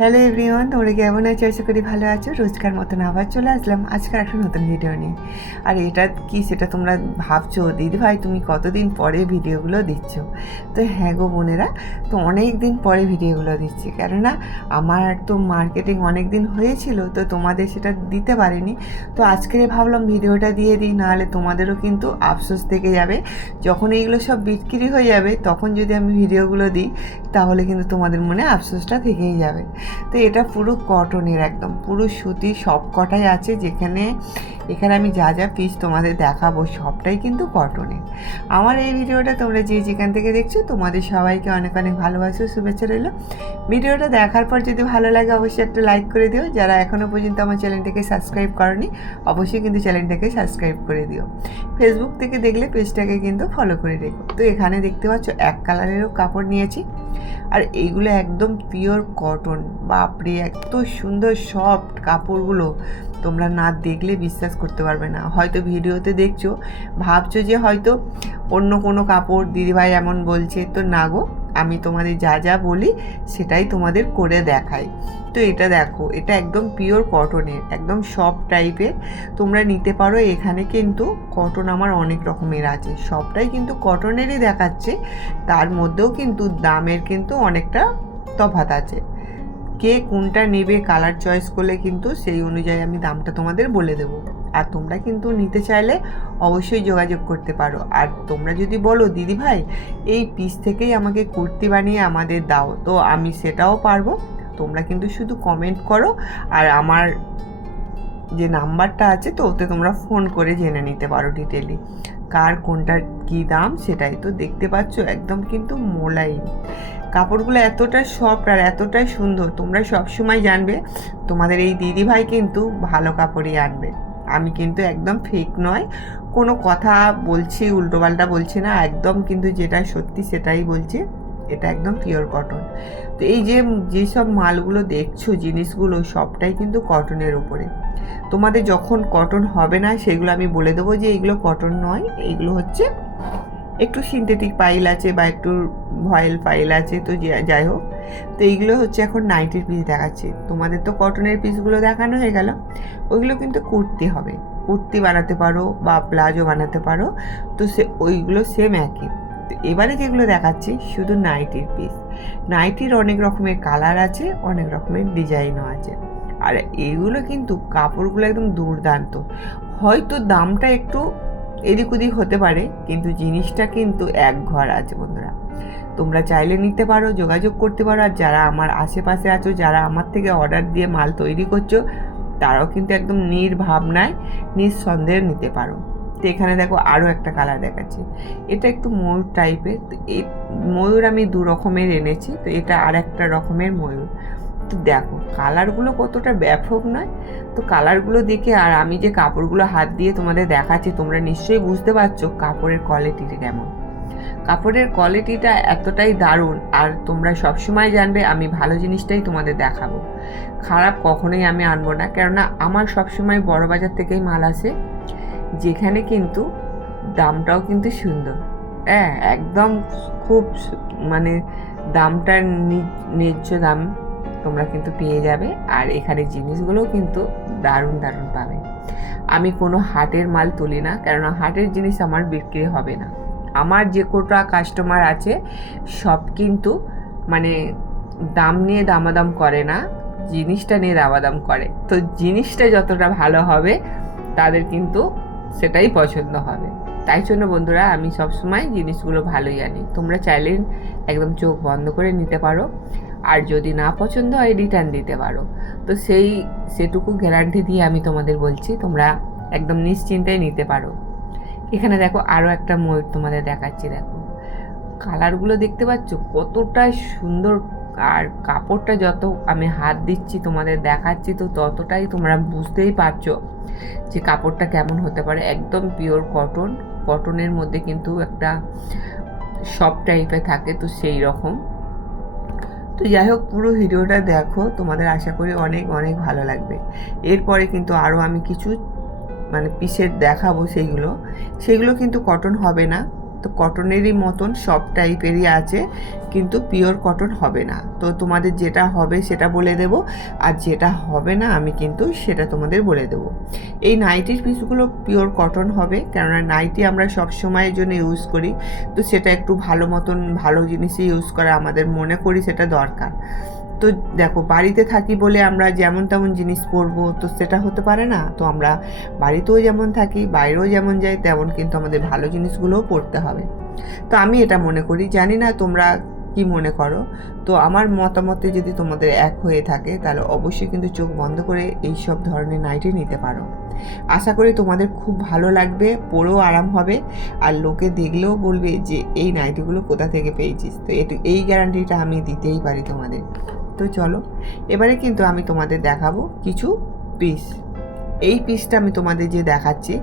Hello everyone, তোমরা কেমন আছো? আশা করি ভালো আছো। রোজকার মতন আবার চলে আসলাম আজকের একটা নতুন ভিডিও নিয়ে। আর এটা কি সেটা তোমরা ভাবছো, দিদিভাই তুমি কতদিন পরে ভিডিওগুলো দিচ্ছ? তো হ্যাঁ গো বোনেরা, তো অনেক দিন পরে ভিডিওগুলো দিচ্ছি, কেননা আমার তো মার্কেটিং অনেক দিন হয়েছিল, তো তোমাদের সেটা দিতে পারিনি। তো আজকে ভাবলাম ভিডিওটা দিয়ে দিই, নাহলে তোমাদেরও কিন্তু আফসোস থেকে যাবে। যখন এইগুলো সব বিক্রি হয়ে যাবে তখন যদি আমি ভিডিওগুলো দিই, তাহলে কিন্তু তোমাদের মনে আফসোসটা থেকেই যাবে। তো এটা পুরো কটনের, একদম পুরো সুতি, সব কটাই আছে। এখানে আমি যা যা পিস তোমাদের দেখাবো সবটাই কিন্তু কটনের। আমার এই ভিডিওটা তোমরা যেখান থেকে দেখছো, তোমাদের সবাইকে অনেক অনেক ভালোবাসা, শুভেচ্ছা রইল। ভিডিওটা দেখার পর যদি ভালো লাগে অবশ্যই একটা লাইক করে দিও। যারা এখনও পর্যন্ত আমার চ্যানেলটাকে সাবস্ক্রাইব করনি, অবশ্যই কিন্তু চ্যানেলটাকে সাবস্ক্রাইব করে দিও। ফেসবুক থেকে দেখলে পেজটাকে কিন্তু ফলো করে রেখো। তো এখানে দেখতে পাচ্ছ এক কালারেরও কাপড় নিয়েছি, আর এইগুলো একদম পিওর কটন। বাপরে, এত সুন্দর সফট কাপড়গুলো, তোমরা না দেখলে বিশ্বাস করতে পারবে না। হয়তো ভিডিওতে দেখছো, ভাবছো যে হয়তো অন্য কোনো কাপড় দিদিভাই এমন বলছে, তো না গো, আমি তোমাদের যা যা বলি সেটাই তোমাদের করে দেখাই। তো এটা দেখো, এটা একদম পিওর কটনের, একদম সফট টাইপের, তোমরা নিতে পারো। এখানে কিন্তু কটন আমার অনেক রকমের আছে, সবটাই কিন্তু কটনেরই দেখাচ্ছে। তার মধ্যেও কিন্তু দামের কিন্তু অনেকটা তফাৎ আছে। কে কোনটা নেবে কালার চয়েস করলে কিন্তু সেই অনুযায়ী আমি দামটা তোমাদের বলে দেবো। আর তোমরা কিন্তু নিতে চাইলে অবশ্যই যোগাযোগ করতে পারো। আর তোমরা যদি বলো দিদিভাই এই পিস থেকেই আমাকে কুর্তি বানিয়ে আমাদের দাও, তো আমি সেটাও পারবো। তোমরা কিন্তু শুধু কমেন্ট করো, আর আমার যে নাম্বারটা আছে তো ওতে তোমরা ফোন করে জেনে নিতে পারো ডিটেলি কার কোনটার কী দাম সেটাই। তো দেখতে পাচ্ছ একদম কিন্তু মোলায়েম কাপড়গুলো, এতটা সফট আর এতটাই সুন্দর। তোমরা সবসময় জানবে তোমাদের এই দিদিভাই কিন্তু ভালো কাপড়ই আনবে। আমি কিন্তু একদম ফেক নয়, কোনো কথা বলছি উল্টোপাল্টা বলছি না, একদম কিন্তু যেটা সত্যি সেটাই বলছি। এটা একদম পিওর কটন। তো এই যেসব মালগুলো দেখছো, জিনিসগুলো সবটাই কিন্তু কটনের উপরে। তোমাদের যখন কটন হবে না সেগুলো আমি বলে দেবো যে এইগুলো কটন নয়, এইগুলো হচ্ছে একটু সিনথেটিক পাইল আছে বা একটু ভয়েল পাইল আছে। তো যাই হোক, তো এইগুলো হচ্ছে এখন নাইটির পিস দেখাচ্ছি তোমাদের। তো কটনের পিসগুলো দেখানো হয়ে গেল, ওইগুলো কিন্তু কুর্তি হবে, কুর্তি বানাতে পারো বা প্লাজো বানাতে পারো। তো ওইগুলো সেম একই। তো এবারে যেগুলো দেখাচ্ছি শুধু নাইটির পিস। নাইটির অনেক রকমের কালার আছে, অনেক রকমের ডিজাইনও আছে। আর এইগুলো কিন্তু কাপড়গুলো একদম দুর্দান্ত। হয়তো দামটা একটু এদিক ওদিক হতে পারে, কিন্তু জিনিসটা কিন্তু এক ঘর আছে বন্ধুরা। তোমরা চাইলে নিতে পারো, যোগাযোগ করতে পারো। আর যারা আমার আশেপাশে আছো, যারা আমার থেকে অর্ডার দিয়ে মাল তৈরি করছো, তারাও কিন্তু একদম নির্ভাবনায় নিঃসন্দেহে নিতে পারো। তো এখানে দেখো আরও একটা কালার দেখাচ্ছি, এটা একটু ময়ূর টাইপের। তো এই ময়ূর আমি দু রকমের এনেছি, তো এটা আর একটা রকমের ময়ূর। তো দেখো কালারগুলো কতটা ব্যাপক নয়? তো কালারগুলো দেখে, আর আমি যে কাপড়গুলো হাত দিয়ে তোমাদের দেখাচ্ছি, তোমরা নিশ্চয়ই বুঝতে পারছো কাপড়ের কোয়ালিটিটা কেমন। কাপড়ের কোয়ালিটিটা এতটাই দারুণ। আর তোমরা সবসময় জানবে আমি ভালো জিনিসটাই তোমাদের দেখাবো, খারাপ কখনোই আমি আনবো না। কেননা আমার সবসময় বড় বাজার থেকেই মাল আসে, যেখানে কিন্তু দামটাও কিন্তু সুন্দর। হ্যাঁ, একদম খুব মানে দামটার ন্যায্য দাম তোমরা কিন্তু পেয়ে যাবে। আর এখানে জিনিসগুলোও কিন্তু দারুণ দারুণ পাবে। আমি কোনো হাটের মাল তুলি না, কেননা হাটের জিনিস আমার বিক্রি হবে না। আমার যে কটা কাস্টমার আছে সব কিন্তু মানে দাম নিয়ে দামাদাম করে না, জিনিসটা নিয়ে দামাদাম করে। তো জিনিসটা যতটা ভালো হবে তাদের কিন্তু সেটাই পছন্দ হবে। তাই জন্য বন্ধুরা আমি সবসময় জিনিসগুলো ভালোই আনি। তোমরা চাইলে একদম চোখ বন্ধ করে নিতে পারো, আর যদি না পছন্দ হয় রিটার্ন দিতে পারো। তো সেটুকু গ্যারান্টি দিয়ে আমি তোমাদের বলছি, তোমরা একদম নিশ্চিন্তায় নিতে পারো। এখানে দেখো আরও একটা ময়ূর তোমাদের দেখাচ্ছি। দেখো কালারগুলো দেখতে পাচ্ছ কতটা সুন্দর। আর কাপড়টা যত আমি হাত দিচ্ছি তোমাদের দেখাচ্ছি, তো ততটাই তোমরা বুঝতেই পারছো যে কাপড়টা কেমন হতে পারে। একদম পিওর কটন, কটনের মধ্যে কিন্তু একটা সফট টাইপের থাকে, তো সেই রকম। তো যাই হোক, পুরো ভিডিওটা দেখো, তোমাদের আশা করি অনেক অনেক ভালো লাগবে। এরপরে কিন্তু আরও আমি কিছু পিসের দেখাবো, সেইগুলো কিন্তু কটন হবে না, তো কটনেরই মতন সব টাইপেরই আছে, কিন্তু পিওর কটন হবে না। তো তোমাদের যেটা হবে সেটা বলে দেব, আর যেটা হবে না আমি কিন্তু সেটা তোমাদের বলে দেব। এই নাইটির পিসগুলো পিওর কটন হবে, কেননা নাইটি আমরা সব সময়ের জন্য ইউজ করি, তো সেটা একটু ভালো মতন ভালো জিনিসই ইউজ করা আমাদের মনে করি সেটা দরকার। তো দেখো, বাড়িতে থাকি বলে আমরা যেমন তেমন জিনিস পরবো তো সেটা হতে পারে না। তো আমরা বাড়িতেও যেমন থাকি, বাইরেও যেমন যাই, তেমন কিন্তু আমাদের ভালো জিনিসগুলোও পরতে হবে। তো আমি এটা মনে করি, জানি না তোমরা কি মনে করো। তো আমার মতামতে যদি তোমাদের এক হয়ে থাকে তাহলে অবশ্যই কিন্তু চোখ বন্ধ করে এই সব ধরনের নাইটি নিতে পারো। আশা করি তোমাদের খুব ভালো লাগবে, পরেও আরাম হবে, আর লোকে দেখলেও বলবে যে এই নাইটিগুলো কোথা থেকে পেয়েছিস। তো এই গ্যারান্টিটা আমি দিতেই পারি তোমাদের। তো চলো, এবারে কিন্তু আমি তোমাদের দেখাবো কিছু পিস। এই পিসটা আমি তোমাদের যে দেখাচ্ছি,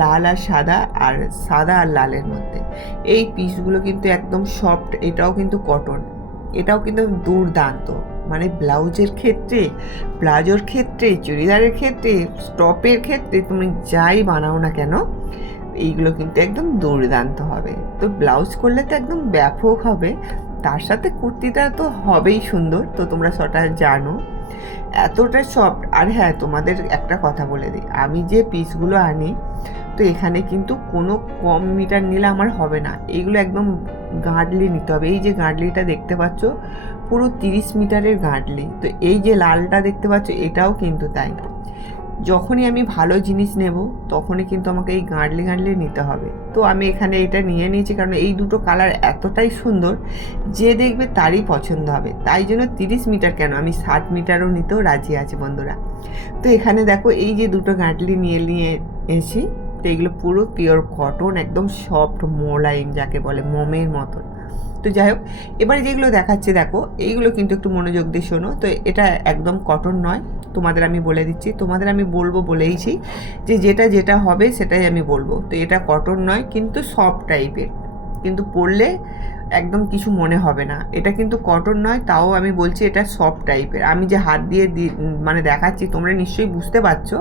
লাল আর সাদা, আর সাদা আর লালের মধ্যে, এই পিসগুলো কিন্তু একদম সফট। এটাও কিন্তু কটন, এটাও কিন্তু দুর্দান্ত। মানে ব্লাউজের ক্ষেত্রে, প্লাজোর ক্ষেত্রে, চুড়িদারের ক্ষেত্রে, টপের ক্ষেত্রে, তুমি যাই বানাও না কেন, এইগুলো কিন্তু একদম দুর্দান্ত হবে। তো ব্লাউজ করলে তো একদম ব্যাপক হবে, তার সাথে কুর্তিটা তো হবেই সুন্দর। তো তোমরা সেটা জানো, এতটা সফট। আর হ্যাঁ, তোমাদের একটা কথা বলে দিই, আমি যে পিসগুলো আনি, তো এখানে কিন্তু কোনো কম মিটার নিলে আমার হবে না। এইগুলো একদম গাঁটলি নিতে হবে। এই যে গাঁটলিটা দেখতে পাচ্ছ, পুরো 30 মিটারের গাঁটলি। তো এই যে লালটা দেখতে পাচ্ছ, এটাও কিন্তু তাই। যখনই আমি ভালো জিনিস নেব তখনই কিন্তু আমাকে এই গাঁটলি নিতে হবে। তো আমি এখানে এটা নিয়ে নিয়েছি, কারণ এই দুটো কালার এতটাই সুন্দর, যে দেখবে তারই পছন্দ হবে। তাই জন্য 30 মিটার কেন, আমি 60 মিটারও নিতেও রাজি আছি বন্ধুরা। তো এখানে দেখো, এই যে দুটো গাঁটলি নিয়ে এসেছি, তো এগুলো পুরো পিওর কটন, একদম সফট মোলায়েম, যাকে বলে মোমের মতন। তো যাই হোক, এবারে যেগুলো দেখাচ্ছে দেখো, এইগুলো কিন্তু একটু মনোযোগ দিয়ে শোনো। তো এটা একদম কটন নয়, তোমাদের আমি বলে দিচ্ছি, তোমাদের আমি বলবো বলেইছি যে যেটা হবে সেটাই আমি বলবো। তো এটা কটন নয়, কিন্তু সফট টাইপের, কিন্তু পরলে একদম কিছু মনে হবে না। এটা কিন্তু কটন নয়, তাও আমি বলছি এটা সফট টাইপের। আমি যে হাত দিয়ে মানে দেখাচ্ছি, তোমরা নিশ্চয়ই বুঝতে পারছো,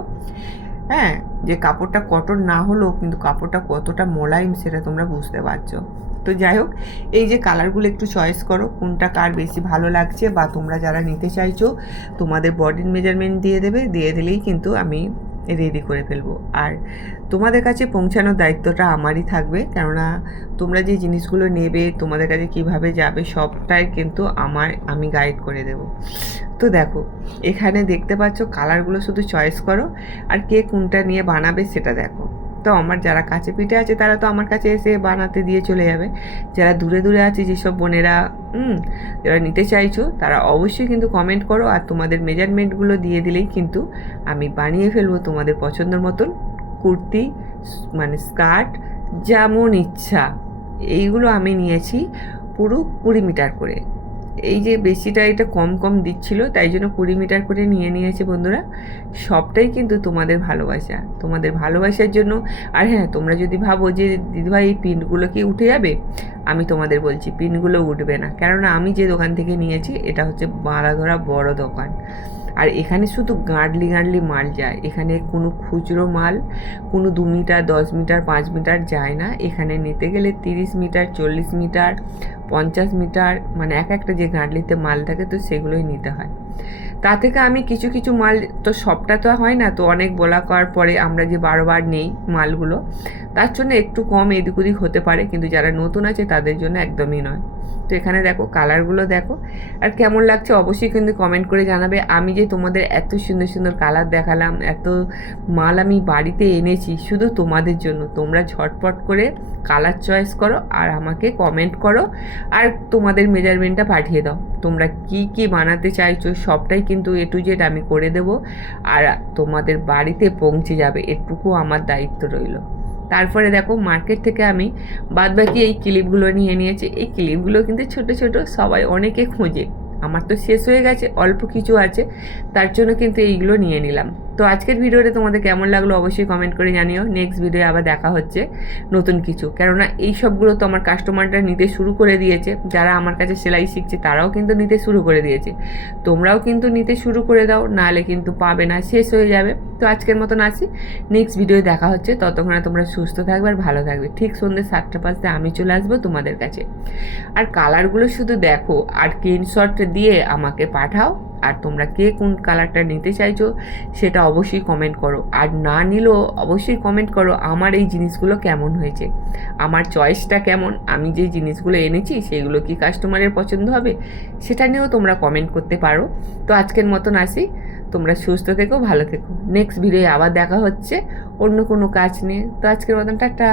হ্যাঁ, যে কাপড়টা কটন না হলেও কিন্তু কাপড়টা কতটা মোলায়েম সেটা তোমরা বুঝতে পারছো। তো যাই হোক, এই যে কালারগুলো একটু চয়েস করো, কোনটা কার বেশি ভালো লাগছে, বা তোমরা যারা নিতে চাইছো তোমাদের বডির মেজারমেন্ট দিয়ে দেবে, দিয়ে দিলেই কিন্তু আমি রেডি করে ফেলবো। আর তোমাদের কাছে পৌঁছানোর দায়িত্বটা আমারই থাকবে, কেননা তোমরা যে জিনিসগুলো নেবে, তোমাদের কাছে কিভাবে যাবে, সবটাই কিন্তু আমি গাইড করে দেব। তো দেখো, এখানে দেখতে পাচ্ছ কালারগুলো, শুধু চয়েস করো, আর কে কোনটা নিয়ে বানাবে সেটা দেখো। তো আমার যারা কাছে পিঠে আছে তারা তো আমার কাছে এসে বানাতে দিয়ে চলে যাবে। যারা দূরে দূরে আছে, যেসব বোনেরা যারা নিতে চাইছো, তারা অবশ্যই কিন্তু কমেন্ট করো, আর তোমাদের মেজারমেন্টগুলো দিয়ে দিলেই কিন্তু আমি বানিয়ে ফেলবো তোমাদের পছন্দের মতন কুর্তি, মানে স্কার্ট, যেমন ইচ্ছা। এইগুলো আমি নিয়েছি পুরো 20 মিটার করে। এই যে বেশিটা এটা কম দিচ্ছিল, তাই জন্য 20 মিটার করে নিয়েছে বন্ধুরা। সবটাই কিন্তু তোমাদের ভালোবাসা, তোমাদের ভালোবাসার জন্য। আর হ্যাঁ, তোমরা যদি ভাবো যে দিদিভাই এই পিনগুলো কি উঠে যাবে, আমি তোমাদের বলছি পিনগুলো উঠবে না, কেননা আমি যে দোকান থেকে নিয়েছি এটা হচ্ছে বাঁধাধরা বড় দোকান। আর এখানে শুধু গাঁটলি মাল যায়, এখানে কোনো খুচরো মাল কোনো 2 মিটার, 10 মিটার, 5 মিটার যায় না। এখানে নিতে গেলে 30 মিটার, 40 মিটার, 50 মিটার, মানে একটা যে গাঁটলিতে মাল থাকে, তো সেগুলোই নিতে হয়। তা থেকে আমি কিছু মাল, তো সবটা তো হয় না, তো অনেক বলা করার পরে আমরা যে বারবার নেই মালগুলো, তার জন্য একটু কম এদিক ওদিক হতে পারে, কিন্তু যারা নতুন আছে তাদের জন্য একদমই নয়। তো এখানে দেখো কালারগুলো দেখো, আর কেমন লাগছে অবশ্যই কিন্তু কমেন্ট করে জানাবে। আমি যে তোমাদের এত সুন্দর সুন্দর কালার দেখালাম, এত মাল আমি বাড়িতে এনেছি শুধু তোমাদের জন্য। তোমরা ঝটপট করে কালার চয়েস করো, আর আমাকে কমেন্ট করো, আর তোমাদের মেজারমেন্টটা পাঠিয়ে দাও। তোমরা কি বানাতে চাইছো সবটাই কিন্তু A to Z আমি করে দেব, আর তোমাদের বাড়িতে পৌঁছে যাবে, এটুকু আমার দায়িত্ব রইল। তারপরে দেখো, মার্কেট থেকে আমি বাদবাকি এই ক্লিপগুলো নিয়ে নিয়েছি। এই ক্লিপগুলো কিন্তু ছোট সবাই অনেকে খোঁজে, আমার তো শেষ হয়ে গেছে, অল্প কিছু আছে, তার জন্য কিন্তু এইগুলো নিয়ে নিলাম। তো আজকের ভিডিওটা তোমাদের কেমন লাগলো অবশ্যই কমেন্ট করে জানিও। নেক্সট ভিডিও আবার দেখা হচ্ছে নতুন কিছু, কেননা এই সবগুলো তো আমার কাস্টমাররা নিতে শুরু করে দিয়েছে, যারা আমার কাছে সেলাই শিখছে তারাও কিন্তু নিতে শুরু করে দিয়েছে। তোমরাও কিন্তু নিতে শুরু করে দাও, নাহলে কিন্তু পাবে না, শেষ হয়ে যাবে। তো আজকের মতন আসি, নেক্সট ভিডিও দেখা হচ্ছে। ততক্ষণে তোমরা সুস্থ থাকবে আর ভালো থাকবে। ঠিক সন্ধ্যে 7টা-5টায় আমি চলে আসবো তোমাদের কাছে। আর কালারগুলো শুধু দেখো আর স্ক্রিনশট দিয়ে আমাকে পাঠাও। আর তোমরা কে কোন কালারটা নিতে চাইছো সেটা অবশ্যই কমেন্ট করো, আর না নিলেও অবশ্যই কমেন্ট করো আমার এই জিনিসগুলো কেমন হয়েছে, আমার চয়েসটা কেমন, আমি যেই জিনিসগুলো এনেছি সেগুলো কি কাস্টমারের পছন্দ হবে, সেটা নিয়েও তোমরা কমেন্ট করতে পারো। তো আজকের মতন আসি, তোমরা সুস্থ থেকো, ভালো থেকো। নেক্সট ভিডিও আবার দেখা হচ্ছে অন্য কোনো কাজ নিয়ে। তো আজকের মতন টাটা।